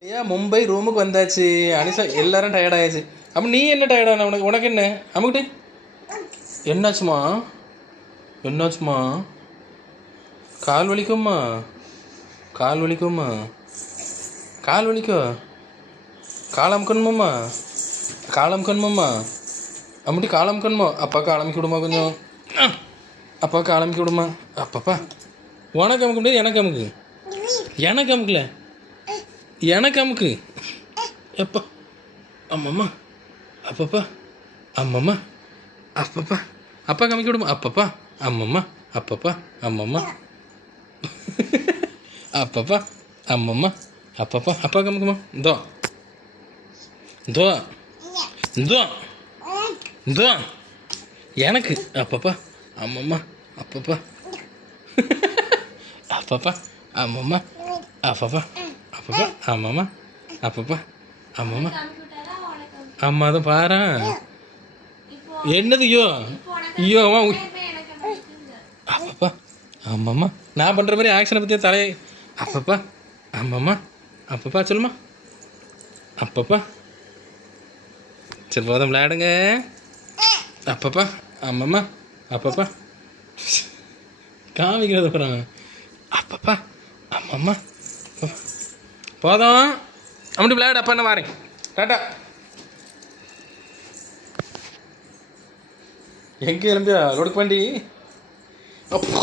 ஏன் மும்பை ரூமுக்கு வந்தாச்சு. அனிஷா எல்லாரும் டயர்ட் ஆயாச்சு. அப்போ நீ என்ன டயர்டான உனக்கு உனக்கு என்ன? அம்முக்கிட்டே என்னாச்சுமா? என்னாச்சுமா? கால் வலிக்கும்மா? கால் வலிக்கும்மா? கால் வலிக்கோ? காலம் கண்மம்மா காலம் கண்மம்மா அம்முட்டி காலம் கண்மோ அப்பா ஆளமிக்கி விடுமா கொஞ்சம். அப்பா அப்பாவுக்கு விடுமா? அப்பப்பா. உனக்கு அமுக்க முடியாது எனக்கு அமுக்கு. எனக்கு அமுக்கலை. எனக்கு அமுக்கு. எப்பா? அம்மம்மா. அப்பப்பா. அம்மம்மா. அப்பப்பா. அப்பா கமிக்க விடுமா? அப்பப்பா. அம்மம்மா. அப்பப்பா. அம்மம்மா. அப்பப்பா. அம்மம்மா. அப்பப்பா. அப்பா கமுக்குமா? தோ தோ தோ தோ எனக்கு. அப்பப்பா. அம்மம்மா. அப்பப்பா. அப்பப்பா. அம்மம்மா. அப்பப்பா. அப்பப்பா அம்மம்மா அப்பப்பா அம்மம்மா. அம்மா தான் பாரு. என்னது ஐயோ ஐயோ அம்மா. அப்பப்பா ஆமாம்மா நான் பண்ணுற மாதிரி ஆக்ஷனை பற்றிய தலையை? அப்பப்பா ஆமாம்மா அப்பப்பா சொல்லுமா அப்பப்பா. சரி போதும் விளையாடுங்க. அப்பப்பா ஆமாம்மா அப்பப்பா. காமிக்கிறது அப்புறம். அப்பப்பா ஆமாம்மா. போதும். அப்படி விளையாட அப்போ நான் வரேன் டாட்டா எங்கே இருந்தியா லொடுக்கு வண்டி அப்பா.